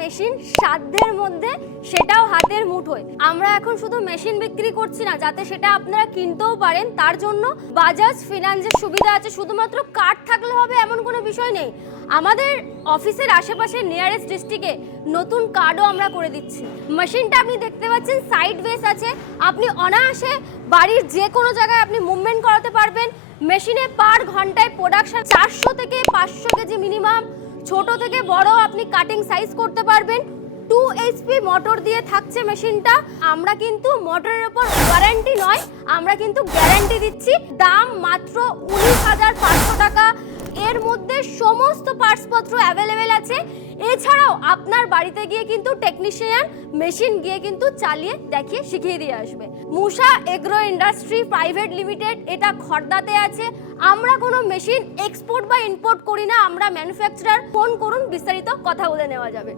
Machine সাধ্যের মধ্যে, সেটাও হাতের মুঠোয়। আমরা এখন শুধু মেশিন বিক্রি করছি না, যাতে সেটা আপনারা কিনতেও পারেন, তার জন্য বাজাজ ফিনান্সের সুবিধা আছে। শুধুমাত্র কার্ড থাকলে হবে এমন কোনো বিষয় নেই। আমাদের অফিসের আশেপাশে নিয়ারেস্ট ডিস্ট্রিক্টে নতুন কার্ডও আমরা করে দিচ্ছি। মেশিনটা আপনি দেখতে পাচ্ছেন সাইড বেস আছে, আপনি অনায়াসে বাড়ির যে কোনো জায়গায় আপনি মুভমেন্ট করাতে পারবেন। মেশিনে পার ঘন্টায় প্রোডাকশন 400 থেকে 500 কেজি মিনিমাম। ছোট থেকে বড় আপনি কাটিং সাইজ করতে পারবেন। 2 HP মোটর দিয়ে থাকছে মেশিনটা। আমরা কিন্তু মোটরের উপর ওয়ারেন্টি নয়, আমরা কিন্তু গ্যারান্টি দিচ্ছি। দাম মাত্র 19,500 টাকা। এর মধ্যে সমস্ত পার্টসপত্র অ্যাভেলেবেল আছে। এছাড়াও আপনার বাড়িতে গিয়ে কিন্তু টেকনিশিয়ান মেশিন গিয়ে কিন্তু চালিয়ে দেখিয়ে শিখিয়ে দিয়ে আসবে। মুসা এগ্রো ইন্ডাস্ট্রি প্রাইভেট লিমিটেড, এটা খড়দাতে আছে। আমরা কোনো মেশিন এক্সপোর্ট বা ইম্পোর্ট করি না, আমরা ম্যানুফ্যাকচারার। ফোন করুন, বিস্তারিত কথা বলে নেওয়া যাবে।